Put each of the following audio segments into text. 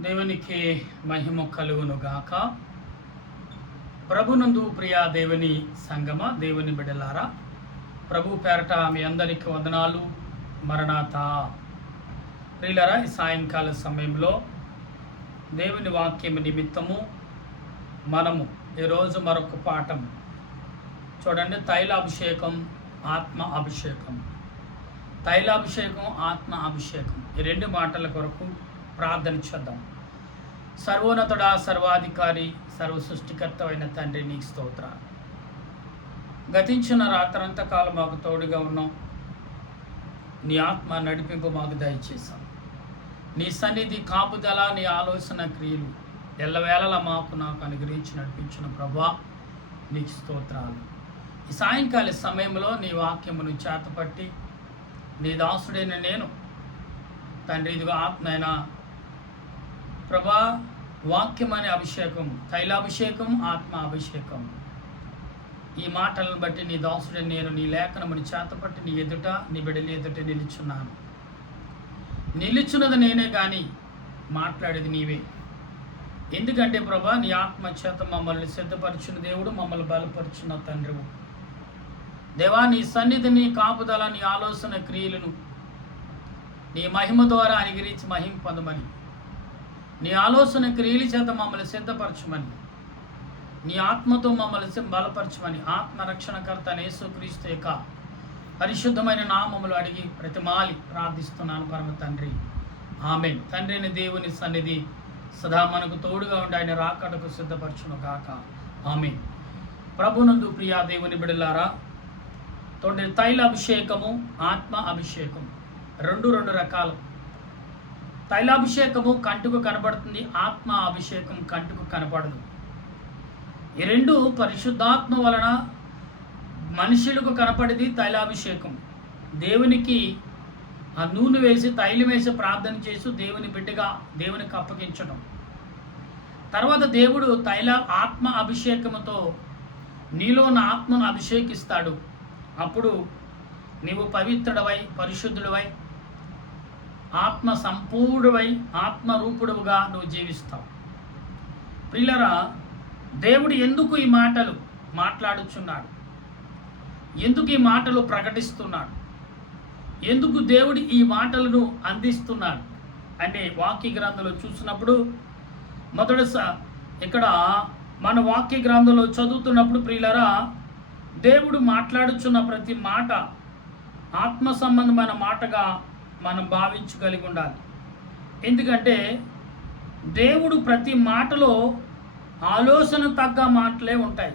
దేవునికి మహిమ కలుగును గాక. ప్రభునందు ప్రియా దేవుని సంగమ, దేవుని బిడ్డలారా, ప్రభు పేరట మీ అందరికీ వందనాలు. మరణాత ప్రియులారా, ఈ సాయంకాల సమయంలో దేవుని వాక్యం నిమిత్తము మనము ఈరోజు మరొక పాఠం చూడండి. తైలాభిషేకం, ఆత్మ అభిషేకం. తైలాభిషేకం, ఆత్మ అభిషేకం, ఈ రెండు మాటల కొరకు ప్రార్థన చేద్దాం. సర్వోన్నతుడా, సర్వాధికారి, సర్వ సృష్టికర్త అయిన తండ్రి, నీకు స్తోత్రాలు. గతించిన రాత్రంతా కాలం మాకు తోడుగా ఉన్నాం. నీ ఆత్మ నడిపింపు మాకు దయచేశాం. నీ సన్నిధి కాపుదల, నీ ఆలోచన క్రియలు ఎల్లవేళలా నాకు అనుగ్రహించి నడిపించిన ప్రభా, నీకు స్తోత్రాలు. ఈ సాయంకాల సమయంలో నీ వాక్యమును చేతపట్టి నీ దాసుడైన నేను తండ్రి, ఇదిగో ఆత్మైనా ప్రభా, వాక్యం అనే అభిషేకం, తైలాభిషేకం, ఆత్మ అభిషేకం, ఈ మాటలను బట్టి నీ దాసుడని నేను నీ లేఖనముని చేతపట్టి నీ ఎదుట, నీ బిడ్డల ఎదుట నిలుచున్నాను. నిలుచున్నది నేనే కానీ మాట్లాడేది నీవే. ఎందుకంటే ప్రభా, నీ ఆత్మ చేత మమ్మల్ని సిద్ధపరిచిన దేవుడు, మమ్మల్ని బలపరిచిన తండ్రివు. దేవా, నీ సన్నిధిని కాపుదల, నీ ఆలోచన క్రియలను నీ మహిమ ద్వారా అనుగ్రహించి మహిమ పొందమని, నీ ఆలోచన క్రియల చేత మమ్మల్ని సిద్ధపరచమని, నీ ఆత్మతో మమ్మల్ని బలపరచమని ఆత్మరక్షణకర్త యేసుక్రీస్తు యొక్క పరిశుద్ధమైన నామములు అడిగి ప్రతిమాలి ప్రార్థిస్తున్నాను పరమ తండ్రి, ఆమేన్. తండ్రి అయిన దేవుని సన్నిధి సదా మనకు తోడుగా ఉండి ఆయన రాకడకు సిద్ధపరచును గాక, ఆమేన్. ప్రభునందు ప్రియా దేవుని బిడ్డలారా, తోటి తైలాభిషేకము, ఆత్మ అభిషేకం రెండు రకాలు. తైలాభిషేకము కంటుకు కనబడుతుంది, ఆత్మ అభిషేకం కంటుకు కనపడదు. ఈ రెండు పరిశుద్ధాత్మ వలన మనుషులకు కనపడేది తైలాభిషేకం. దేవునికి ఆ నూనె వేసి, తైలం వేసి ప్రార్థన చేసి దేవుని బిడ్డగా దేవునికి అప్పగించడం. తర్వాత దేవుడు ఆత్మ అభిషేకముతో నీలో ఉన్న ఆత్మను అభిషేకిస్తాడు. అప్పుడు నీవు పవిత్రుడవై, పరిశుద్ధుడవై, ఆత్మ సంపూర్ణుడవై, ఆత్మరూపుడుగా నువ్వు జీవిస్తావు. ప్రియులరా, దేవుడు ఎందుకు ఈ మాటలు మాట్లాడుచున్నాడు? ఎందుకు ఈ మాటలు ప్రకటిస్తున్నాడు? ఎందుకు దేవుడు ఈ మాటలను అందిస్తున్నాడు అంటే వాక్య గ్రంథంలో చూసినప్పుడు ఇక్కడ మన వాక్య గ్రంథంలో చదువుతున్నప్పుడు ప్రియులరా, దేవుడు మాట్లాడుచున్న ప్రతి మాట ఆత్మ సంబంధమైన మాటగా మనం భావించగలిగి ఉండాలి. ఎందుకంటే దేవుడు ప్రతి మాటలో ఆలోచన తగ్గ మాటలే ఉంటాయి.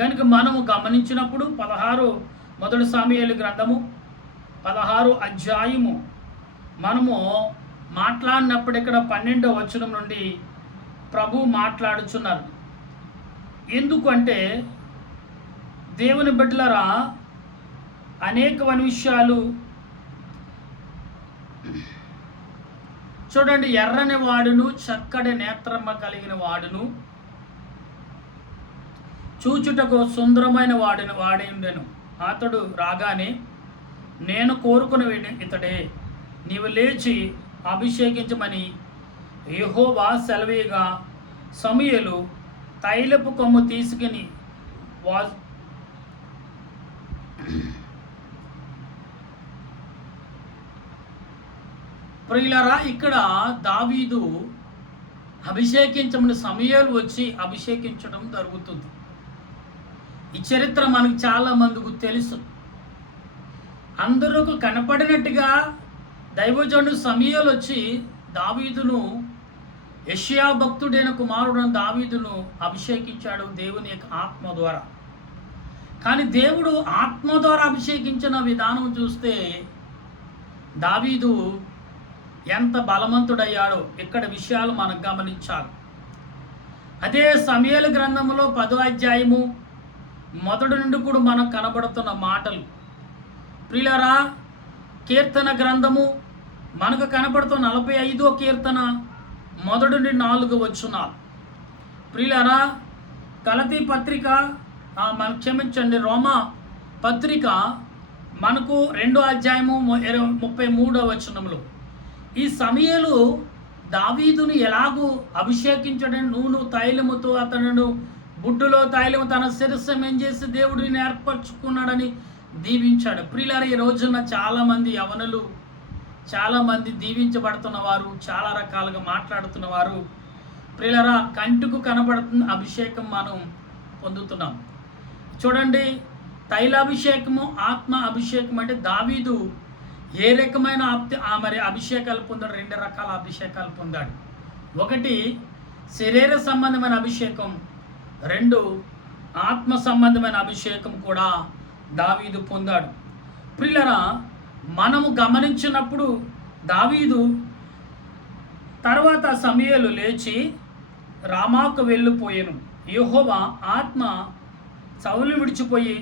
కనుక మనము గమనించినప్పుడు 1 సమూయేలు గ్రంథము 16 అధ్యాయము మనము మాట్లాడినప్పుడు ఇక్కడ 12వ వచనం నుండి ప్రభు మాట్లాడుచున్నారు. ఎందుకంటే దేవుని బిడ్డలారా, అనేకమైన విషయాలు చూడండి. ఎర్రని వాడును, చక్కటి నేత్రమ్మ కలిగిన వాడును, చూచుటకు సుందరమైన వాడే ఉండెను. అతడు రాగానే నేను కోరుకుని ఇతడే, నీవు లేచి అభిషేకించమని యెహోవా సెలవీగా సమూయేలు తైలపు కొమ్ము తీసుకుని ప్రియులరా, ఇక్కడ దావీదు అభిషేకించమని సమూయేలు వచ్చి అభిషేకించడం జరుగుతుంది. ఈ చరిత్ర మనకు చాలా మందికి తెలుసు. అందరూ కనపడినట్టుగా దైవజనుడు సమూయేలు వచ్చి దావీదును, యెషయా భక్తుడైన కుమారుడైన దావీదును అభిషేకించాడు దేవుని యొక్క ఆత్మ ద్వారా. కానీ దేవుడు ఆత్మ ద్వారా అభిషేకించిన విధానం చూస్తే దావీదు ఎంత బలవంతుడయ్యాడో ఇక్కడ విషయాలు మనం గమనించాలి. అదే సమూయేలు గ్రంథంలో 10వ అధ్యాయము మొదటి నుండి కూడా మనకు కనబడుతున్న మాటలు. ప్రియులారా, కీర్తన గ్రంథము మనకు కనబడుతున్న 45వ కీర్తన మొదటి నుండి 4 వచనాలు. ప్రియులారా, గలతీ పత్రిక క్షమించండి, రోమా పత్రిక మనకు 2వ అధ్యాయము 33వ వచనంలో ఈ సమూయేలు దావీదును ఎలాగూ అభిషేకించడం, నూనె తైలముతో అతను బుడ్డులో తైలము తన శిరస్సు చేసి దేవుడిని ఏర్పరచుకున్నాడని దీవించాడు. ప్రియులారా, ఈ రోజున చాలామంది యవనులు, చాలామంది దీవించబడుతున్న వారు, చాలా రకాలుగా మాట్లాడుతున్న వారు, ప్రియులారా, కంటికి కనబడుతున్న అభిషేకం మనం పొందుతున్నాం. చూడండి, తైలాభిషేకము, ఆత్మ అభిషేకం. అంటే దావీదు ఏ రకమైన మరి అభిషేకాలు పొందాడు? 2 రకాల అభిషేకాలు పొందాడు. ఒకటి శరీర సంబంధమైన అభిషేకం, 2 ఆత్మ సంబంధమైన అభిషేకం కూడా దావీదు పొందాడు. ప్రియులారా, మనము గమనించినప్పుడు దావీదు తర్వాత సమూయేలు లేచి రామాకు వెళ్ళిపోయాను. యెహోవా ఆత్మ సౌలు విడిచిపోయి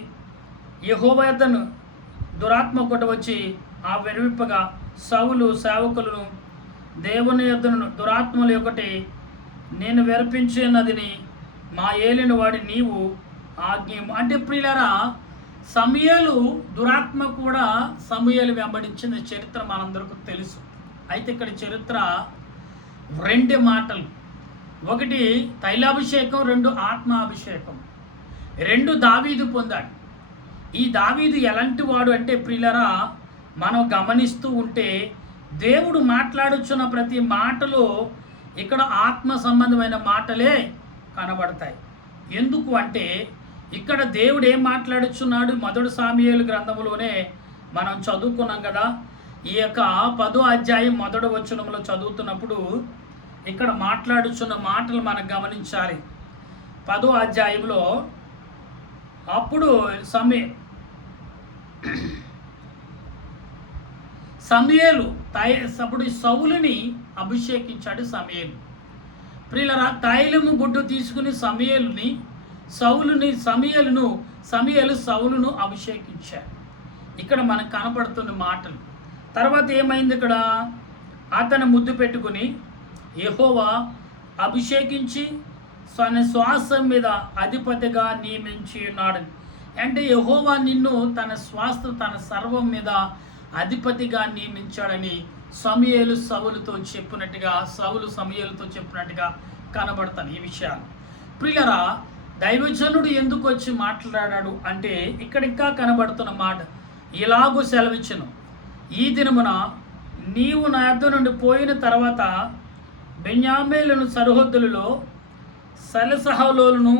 యెహోవా యొద్దను దురాత్మ కొట్ట వచ్చి ఆ వెరివిప్పగా సౌలు సేవకులను దేవుని యొద్దను దురాత్మలు ఒకటి నేను వెరపించినదిని మా ఏలిన వాడి నీవు ఆజ్ఞము. అంటే ప్రియులారా, సమూయేలు దురాత్మ కూడా సమూయేలు వెంబడించిన చరిత్ర మనందరికీ తెలుసు. అయితే ఇక్కడ చరిత్ర 2 మాటలు, ఒకటి తైలాభిషేకం, 2 ఆత్మాభిషేకం. 2 దావీదు పొందాడు. ఈ దావీదు ఎలాంటి వాడు అంటే ప్రియులారా, మనం గమనిస్తూ ఉంటే దేవుడు మాట్లాడుచున్న ప్రతి మాటలో ఇక్కడ ఆత్మ సంబంధమైన మాటలే కనబడతాయి. ఎందుకు అంటే ఇక్కడ దేవుడు ఏం మాట్లాడుచున్నాడు? 1 సమూయేలు గ్రంథంలోనే మనం చదువుకున్నాం కదా. ఈ యొక్క 10వ అధ్యాయం 1వ వచనంలో చదువుతున్నప్పుడు ఇక్కడ మాట్లాడుచున్న మాటలు మనం గమనించాలి. 10వ అధ్యాయంలో అప్పుడు సమూయేలు అప్పుడు సౌలుని అభిషేకించాడు సమూయేలు. ప్రియులారా, తైలము బుడ్డు తీసుకుని సమూయేలు సౌలును అభిషేకించాడు. ఇక్కడ మనకు కనపడుతున్న మాటలు. తర్వాత ఏమైంది? ఇక్కడ అతను ముద్దు పెట్టుకుని యెహోవా అభిషేకించి తన శ్వాసం మీద అధిపతిగా నియమించి ఉన్నాడు. అంటే యెహోవా నిన్ను తన శ్వాస తన సర్వం మీద అధిపతిగా నియమించాడని సమూయేలు సౌలుతో చెప్పినట్టుగా, సౌలు సమూయేలుతో చెప్పినట్టుగా కనబడతాను ఈ విషయాలు. ప్రియులారా, దైవజనుడు ఎందుకు వచ్చి మాట్లాడాడు అంటే ఇక్కడ ఇంకా కనబడుతున్న మాట ఇలాగూ సెలవిచ్చును, ఈ దినమున నీవు నా యొద్ద నుండి పోయిన తర్వాత బెన్యామీను సరిహద్దులలో సరసహలోలను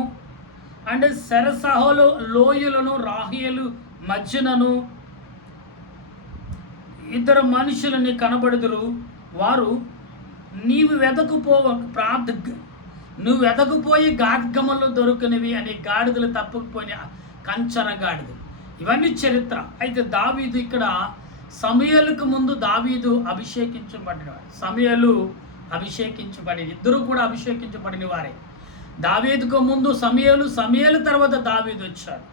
అంటే సరసహలో లోయలను రాహియలు మధ్యనను 2 మనుషులని కనబడుదురు. వారు నువ్వు వెదకుపోయి గాద్గమలు దొరుకునివి అని గాడిదలు తప్పకపోయిన కంచన గాడిదలు. ఇవన్నీ చరిత్ర. అయితే దావీదు ఇక్కడ సమూయేలుకు ముందు దావీదు అభిషేకించబడినవాడు, సమూయేలు అభిషేకించబడి, 2 కూడా అభిషేకించబడిన వారే. దావీదుకు ముందు సమూయేలు తర్వాత దావీదు వచ్చాడు.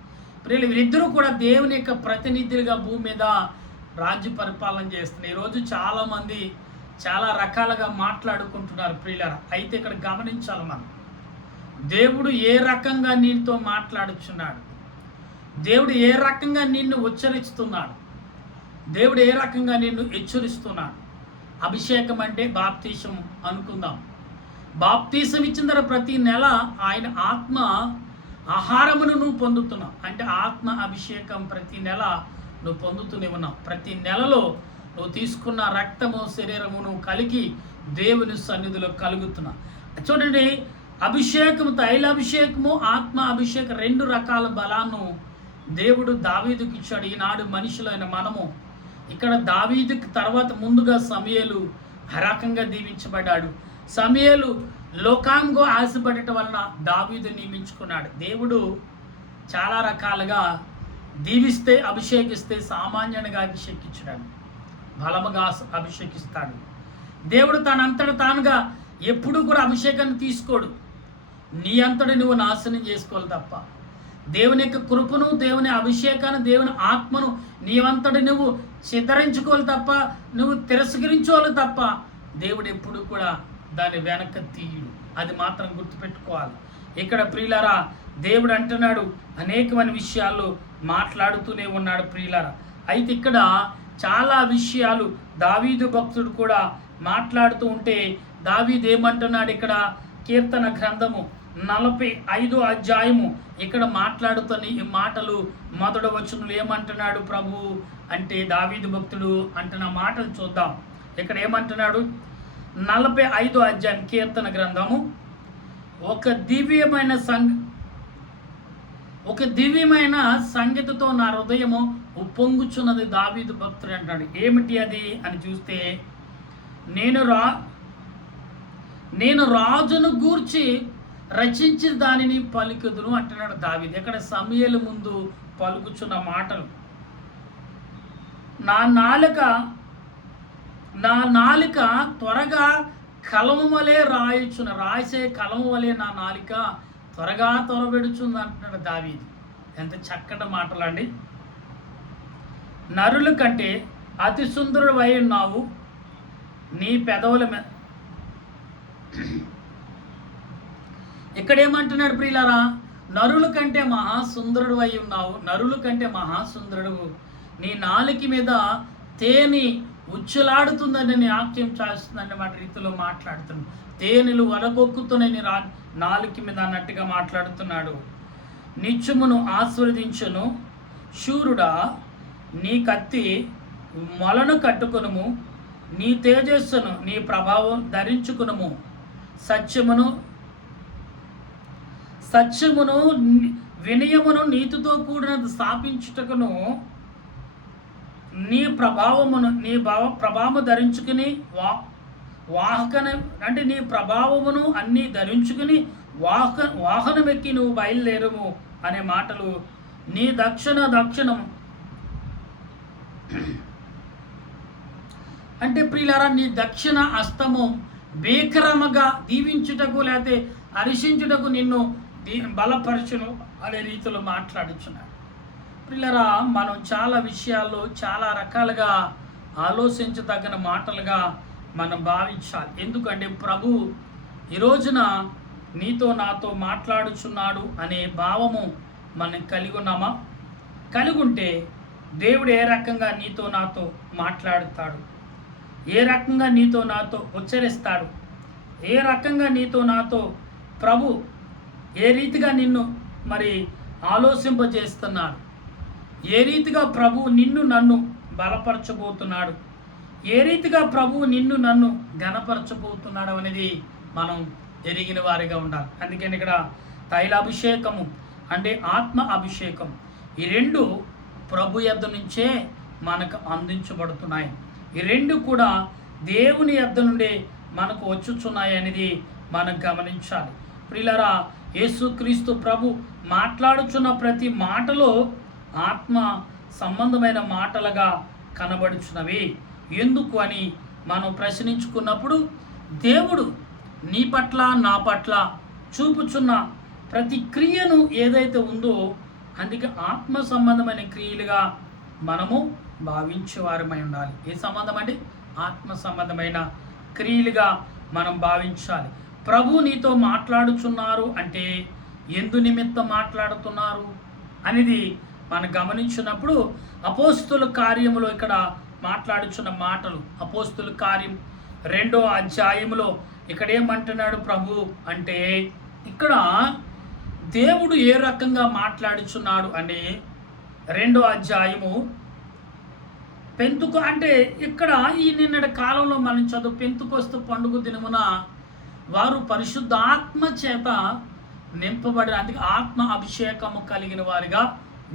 వీరిద్దరూ కూడా దేవుని యొక్క ప్రతినిధులుగా భూమి మీద రాజ్య పరిపాలన చేస్తున్నారు. ఈరోజు చాలామంది చాలా రకాలుగా మాట్లాడుకుంటున్నారు ప్రియులారా. అయితే ఇక్కడ గమనించాలి మనం, దేవుడు ఏ రకంగా నీతో మాట్లాడుచున్నాడు, దేవుడు ఏ రకంగా నిన్ను ఉచ్చరిస్తున్నాడు, దేవుడు ఏ రకంగా నిన్ను హెచ్చరిస్తున్నాడు. అభిషేకం అంటే బాప్తీసం అనుకుందాం. బాప్తీసం ఇచ్చిన తర్వాత ప్రతి నెల ఆయన ఆత్మ ఆహారమును నువ్వు పొందుతున్నావు. అంటే ఆత్మ అభిషేకం ప్రతి నెల నువ్వు పొందుతూనే ఉన్నావు. ప్రతి నెలలో నువ్వు తీసుకున్న రక్తము శరీరము నువ్వు కలిగి దేవుని సన్నిధిలో కలుగుతున్నావు. చూడండి, అభిషేకము, తైలాభిషేకము, ఆత్మ అభిషేకం 2 రకాల బలాన్ని దేవుడు దావీదుకి ఇచ్చాడు. ఈనాడు మనుషులైన మనము ఇక్కడ దావీదుకి తర్వాత ముందుగా సమూయేలు ఆ రకంగా దీవించబడ్డాడు. సమూయేలు లోకాంగో ఆశపడటం వలన దావీదు నియమించుకున్నాడు. దేవుడు చాలా రకాలుగా దీవిస్తే, అభిషేకిస్తే సామాన్యంగా అభిషేకించడాడు, బలముగా అభిషేకిస్తాడు. దేవుడు తనంతట తానుగా ఎప్పుడు కూడా అభిషేకాన్ని తీసుకోడు. నీ అంతటి నువ్వు నాశనం చేసుకోవాలి తప్ప, దేవుని యొక్క కృపను, దేవుని అభిషేకాన్ని, దేవుని ఆత్మను నీవంతటి నువ్వు సిద్ధరించుకోవాలి తప్ప, నువ్వు తిరస్కరించుకోవాలి తప్ప దేవుడు ఎప్పుడు కూడా దాన్ని వెనక తీయుడు. అది మాత్రం గుర్తుపెట్టుకోవాలి. ఇక్కడ ప్రియులారా, దేవుడు అంటున్నాడు అనేకమైన విషయాలు మాట్లాడుతూనే ఉన్నాడు ప్రియులారా. అయితే ఇక్కడ చాలా విషయాలు దావీదు భక్తుడు కూడా మాట్లాడుతూ ఉంటే దావీదు ఏమంటున్నాడు ఇక్కడ కీర్తన గ్రంథము 45 అధ్యాయము ఇక్కడ మాట్లాడుతున్న ఈ మాటలు మొదటి వచనంలో ఏమంటున్నాడు ప్రభు అంటే దావీదు భక్తుడు అంటున్న మాటలు చూద్దాం. ఇక్కడ ఏమంటున్నాడు 45 అధ్యాయం కీర్తన గ్రంథము ఒక దివ్యమైన సంగీతతో నా హృదయము ఉప్పొంగుచున్నది దావీదు భక్తుడు అంటాడు. ఏమిటి అది అని చూస్తే నేను రాజును గూర్చి రచించిన దానిని పలుకుదును అంటున్నాడు దావీదు. ఎక్కడ సమూయేలు ముందు పలుకుచున్న మాటలు, నా నాలుక త్వరగా కలము వలె రాసే కలము వలె నా నాలుక త్వరగా త్వరబెడుచుంది అంటున్నాడు దావీదు. ఎంత చక్కటి మాటలండి. నరుల కంటే అతి సుందరుడు అయి ఉన్నావు, నీ పెదవుల మీద. ఇక్కడ ఏమంటున్నాడు ప్రియులారా, నరుల కంటే మహాసుందరుడు అయి ఉన్నావు, నరుల కంటే మహాసుందరుడు, నీ నాలుక మీద తేనె ఉచ్చులాడుతుందని వాక్యం చేస్తుందని మాట రీతిలో మాట్లాడుతున్నాడు. తేనెలు వరకొక్కుతున్నని నాలుక మీద అన్నట్టుగా మాట్లాడుతున్నాడు. నిత్యమును ఆశీర్వదించును, శూరుడా నీ కత్తి మొలను కట్టుకునుము, నీ తేజస్సును నీ ప్రభావం ధరించుకునుము, సత్యమును వినయమును నీతితో కూడినది స్థాపించుటకును నీ ప్రభావము ధరించుకుని అంటే నీ ప్రభావమును అన్నీ ధరించుకుని వాహనమెక్కి నువ్వు బయలుదేరము అనే మాటలు. నీ దక్షిణం అంటే ప్రియులారా, నీ దక్షిణ హస్తము భీకరముగా దీవించుటకు లేకపోతే హర్షించుటకు నిన్ను బలపరచును అనే రీతిలో మాట్లాడుచున్నాడు. ప్రియులారా, మనం చాలా విషయాల్లో చాలా రకాలుగా ఆలోచించదగిన మాటలుగా మనం భావించాలి. ఎందుకంటే ప్రభు ఈ రోజున నీతో నాతో మాట్లాడుచున్నాడు అనే భావము మనం కలిగి ఉన్నామా? కలిగి ఉంటే దేవుడు ఏ రకంగా నీతో నాతో మాట్లాడుతాడు, ఏ రకంగా నీతో నాతో ఉచ్చరిస్తాడు, ఏ రకంగా నీతో నాతో ప్రభు ఏ రీతిగా నిన్ను మరి ఆలోచింపజేస్తున్నాడు, ఏ రీతిగా ప్రభు నిన్ను నన్ను బలపరచబోతున్నాడు, ఏ రీతిగా ప్రభు నిన్ను నన్ను ఘనపరచబోతున్నాడు అనేది మనం ఎరిగిన వారిగా ఉండాలి. అందుకని ఇక్కడ తైలాభిషేకము అంటే ఆత్మ అభిషేకం, ఈ రెండు ప్రభు యొద్ద నుంచే మనకు అందించబడుతున్నాయి. ఈ రెండు కూడా దేవుని యొద్ద నుండే మనకు వచ్చుచున్నాయి అనేది మనం గమనించాలి. ప్రియులారా, యేసుక్రీస్తు ప్రభు మాట్లాడుచున్న ప్రతి మాటలో ఆత్మ సంబంధమైన మాటలుగా కనబడుచున్నవి. ఎందుకు అని మనం ప్రశ్నించుకున్నప్పుడు దేవుడు నీ పట్ల నా పట్ల చూపుచున్న ప్రతి క్రియను ఏదైతే ఉందో అందుకే ఆత్మ సంబంధమైన క్రియలుగా మనము భావించేవారమై ఉండాలి. ఏ సంబంధం అంటే ఆత్మ సంబంధమైన క్రియలుగా మనం భావించాలి. ప్రభు నీతో మాట్లాడుచున్నారు అంటే ఎందు నిమిత్తం మాట్లాడుతున్నారు అనేది మనం గమనించినప్పుడు అపోస్తుల కార్యములో ఇక్కడ మాట్లాడుచున్న మాటలు, అపోస్తుల కార్యం 2వ అధ్యాయములో ఇక్కడ ఏమంటున్నాడు ప్రభు అంటే ఇక్కడ దేవుడు ఏ రకంగా మాట్లాడుచున్నాడు అంటే 2వ అధ్యాయము అంటే ఇక్కడ ఈ నిన్నటి కాలంలో మనం చదువు పెంతుకొస్తు పండుగ దినమున వారు పరిశుద్ధాత్మ చేత నింపబడిన అందుకే ఆత్మ అభిషేకము కలిగిన వారిగా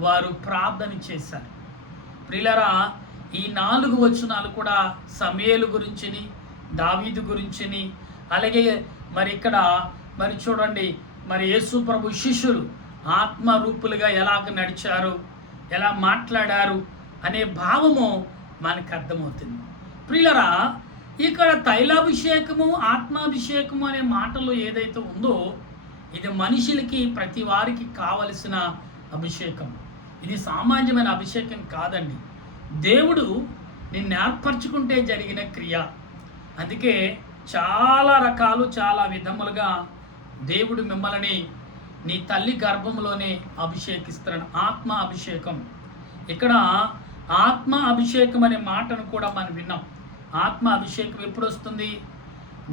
వారు ప్రార్థన చేశారు. ప్రియులారా, ఈ 4 వచనాలు కూడా సమూయేలు గురించిని దావీదు గురించిని అలాగే మరి ఇక్కడ మరి చూడండి మరి యేసు ప్రభు శిష్యులు ఆత్మ రూపులుగా ఎలాగ నడిచారు, ఎలా మాట్లాడారు అనే భావము మనకు అర్థమవుతుంది. ప్రియులారా, ఇక్కడ తైలాభిషేకము ఆత్మాభిషేకము అనే మాటలు ఏదైతే ఉందో ఇది మనుషులకి ప్రతి వారికి కావలసిన అభిషేకం. ఇది సామాన్యమైన అభిషేకం కాదండి, దేవుడు నిన్ను ఏర్పరచుకుంటే జరిగిన క్రియ. అందుకే చాలా రకాలు చాలా విధములుగా దేవుడు మిమ్మల్ని నీ తల్లి గర్భంలోనే అభిషేకిస్తున్నాడు. ఆత్మ అభిషేకం, ఇక్కడ ఆత్మ అభిషేకం అనే మాటను కూడా మనం విన్నాం. ఆత్మ అభిషేకం ఎప్పుడు వస్తుంది?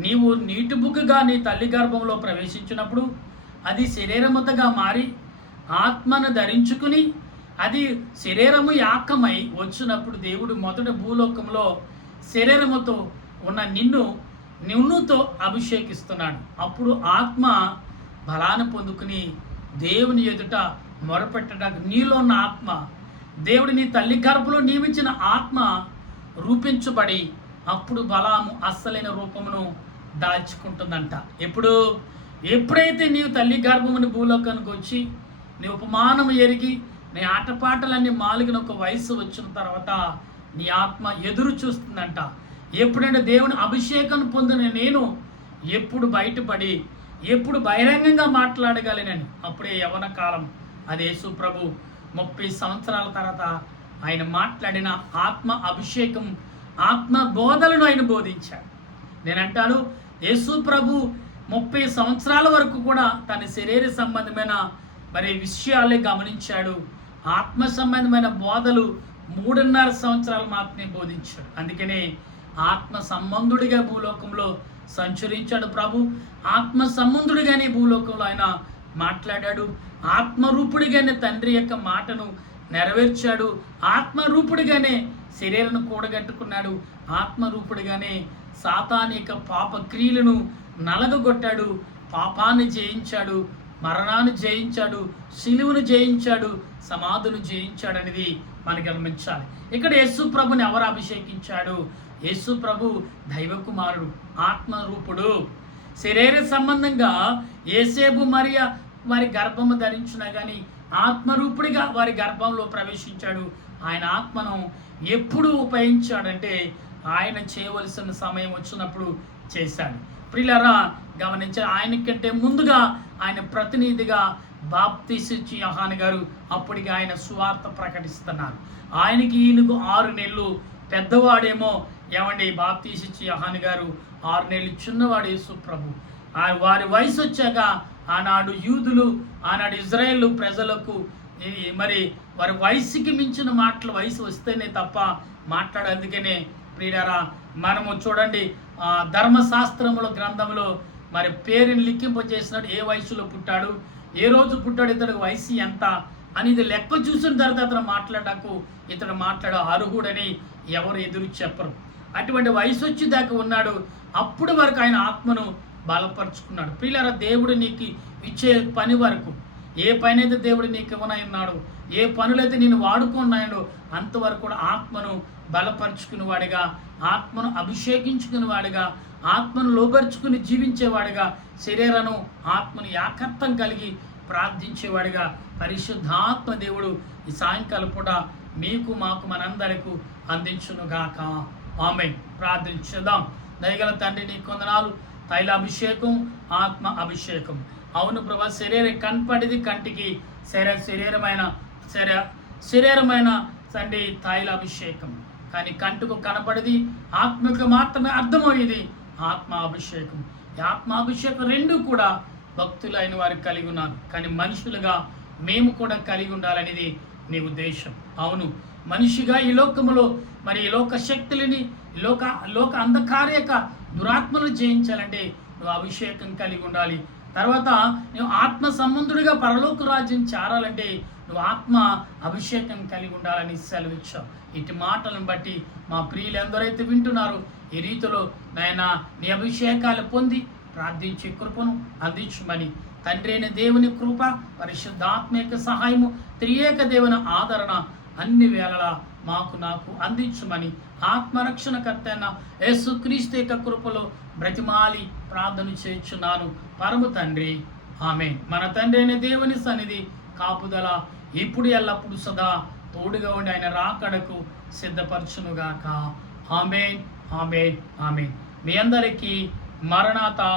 నీవు నీటి బుగ్గగా నీ తల్లి గర్భంలో ప్రవేశించినప్పుడు అది శరీరముతగా మారి ఆత్మను ధరించుకుని అది శరీరము యాకమై వచ్చినప్పుడు దేవుడు మొదట భూలోకంలో శరీరముతో ఉన్న నిన్నుతో అభిషేకిస్తున్నాడు. అప్పుడు ఆత్మ బలాన్ని పొందుకుని దేవుని ఎదుట మొరపెట్టడానికి నీలో ఉన్న ఆత్మ, దేవుడు నీ తల్లి గర్భంలో నియమించిన ఆత్మ రూపించబడి అప్పుడు బలాము అస్సలైన రూపమును దాల్చుకుంటుందంట. ఎప్పుడైతే నీవు తల్లి గర్భముని భూలోకానికి వచ్చి నీ ఉపమానము ఎరిగి నీ ఆటపాటలన్నీ మాలిగిన ఒక వయసు వచ్చిన తర్వాత నీ ఆత్మ ఎదురు చూస్తుందంట. ఎప్పుడంటే దేవుని అభిషేకం పొందిన నేను ఎప్పుడు బయటపడి ఎప్పుడు బహిరంగంగా మాట్లాడగలినని అప్పుడే యవ్వన కాలం. అది యేసు ప్రభు 30 సంవత్సరాల తర్వాత ఆయన మాట్లాడిన ఆత్మ అభిషేకం, ఆత్మ బోధలను ఆయన బోధించాడు. నేనంటాను యేసు ప్రభు 30 సంవత్సరాల వరకు కూడా తన శరీర సంబంధమైన విషయాలే గమనించాడు. ఆత్మ సంబంధమైన బోధలు 3.5 సంవత్సరాలు మాత్రమే బోధించాడు. అందుకనే ఆత్మ సంబంధుడిగా భూలోకంలో సంచరించాడు ప్రభు. ఆత్మ సంబంధుడిగానే భూలోకంలో ఆయన మాట్లాడాడు. ఆత్మరూపుడిగానే తండ్రి యొక్క మాటను నెరవేర్చాడు. ఆత్మరూపుడిగానే శరీరాన్ని కూడగట్టుకున్నాడు. ఆత్మరూపుడిగానే సాతాను యొక్క పాప క్రియలను నలగగొట్టాడు. పాపాన్ని జయించాడు, మరణాన్ని జయించాడు, శిలువను జయించాడు, సమాధులు జయించాడు అనేది మనకి గమనించాలి. ఇక్కడ యేసు ప్రభుని ఎవరు అభిషేకించాడు? యేసు ప్రభు దైవ కుమారుడు, ఆత్మరూపుడు. శరీర సంబంధంగా యేసేపు మరియ వారి గర్భము ధరించినా కానీ ఆత్మరూపుడిగా వారి గర్భంలో ప్రవేశించాడు. ఆయన ఆత్మను ఎప్పుడు ఉపయోగించాడంటే ఆయన చేయవలసిన సమయం వచ్చినప్పుడు చేశాడు. ప్రియులారా గమనించారు, ఆయనకంటే ముందుగా ఆయన ప్రతినిధిగా బాప్తీసు యోహాను గారు అప్పటికి ఆయన సువార్త ప్రకటిస్తున్నారు. ఈయనకు 6 నెలలు పెద్దవాడేమో బాప్తీసు యోహాను గారు 6 నెలలు చిన్నవాడు యేసు ప్రభు. వారి వయసు వచ్చాక ఆనాడు యూదులు, ఆనాడు ఇజ్రాయేల్ ప్రజలకు వారి వయసుకి మించిన మాటలు వయసు వస్తేనే తప్ప అందుకనే ప్రియులారా మనము చూడండి ధర్మశాస్త్రముల గ్రంథంలో పేరుని లిఖింపజేసినాడు. ఏ వయసులో పుట్టాడు, ఏ రోజు పుట్టాడు, ఇతడు వయసు ఎంత అనేది లెక్క చూసిన తర్వాత ఇతడు మాట్లాడ అర్హుడని ఎవరు ఎదురు చెప్పరు. అటువంటి వయసు వచ్చేదాకా ఉన్నాడు. అప్పుడు వరకు ఆయన ఆత్మను బలపరుచుకున్నాడు. ప్రియులారా దేవుడు నీకు ఇచ్చే పని వరకు, ఏ పని అయితే దేవుడు నీకు ఇవ్వనన్నాడు, ఏ పనులైతే నేను వాడుకున్నాడో అంతవరకు కూడా ఆత్మను బలపరుచుకునేవాడిగా, ఆత్మను అభిషేకించుకునేవాడిగా, ఆత్మను లోపరుచుకుని జీవించేవాడిగా, శరీరను ఆత్మను ఏకత్వం కలిగి ప్రార్థించేవాడిగా పరిశుద్ధాత్మ దేవుడు ఈ సాయంకాలం పూట మీకు మాకు మనందరకు అందించునుగాక. ఆమేన్. ప్రార్థించుదాం. దయగల తండ్రి నీ కొందనాలు. తైలాభిషేకం, ఆత్మ అభిషేకం. అవును ప్రభా, శరీరం కనపడిది కంటికి శరీరమైన తండ్రి తైలాభిషేకం, కానీ కంటుకు కనపడిది ఆత్మకు మాత్రమే అర్థమయ్యేది ఆత్మ అభిషేకం. ఈ ఆత్మాభిషేకం రెండు కూడా భక్తులైన వారికి కలిగి ఉన్నారు, కానీ మనుషులుగా మేము కూడా కలిగి ఉండాలనేది నీ ఉద్దేశం. అవును, మనిషిగా ఈ లోకములో ఈ లోక శక్తులని, లోక అంధకార యొక్క దురాత్మలు జయించాలంటే నువ్వు అభిషేకం కలిగి ఉండాలి. తర్వాత నువ్వు ఆత్మ సంబంధుడిగా పరలోక రాజ్యం చేరాలంటే నువ్వు ఆత్మ అభిషేకం కలిగి ఉండాలని సెలవిచ్చావు. ఇటు మాటలను బట్టి మా ప్రియులు ఎందరైతే వింటున్నారో ఈ రీతిలో నాయన నీ అభిషేకాలు పొంది ప్రార్థించే కృపను అందించమని తండ్రి అయిన దేవుని కృప, పరిశుద్ధాత్మక సహాయము, త్రియేక దేవుని ఆదరణ అన్ని వేళలా నాకు అందించమని ఆత్మరక్షణకర్త అయిన యేసుక్రీస్తు యొక్క కృపలో బ్రతిమాలి ప్రార్థన చేయుచున్నాను పరమ తండ్రి. ఆమేన్. మన తండ్రి అయిన దేవుని సన్నిధి కాపుదల ఇప్పుడు ఎల్లప్పుడు సదా తోడుగా ఉండి ఆయన రాకడకు సిద్ధపరచునుగాక. ఆమేన్, ఆమేన్, ఆమేన్. మీ అందరికీ మరణాతా.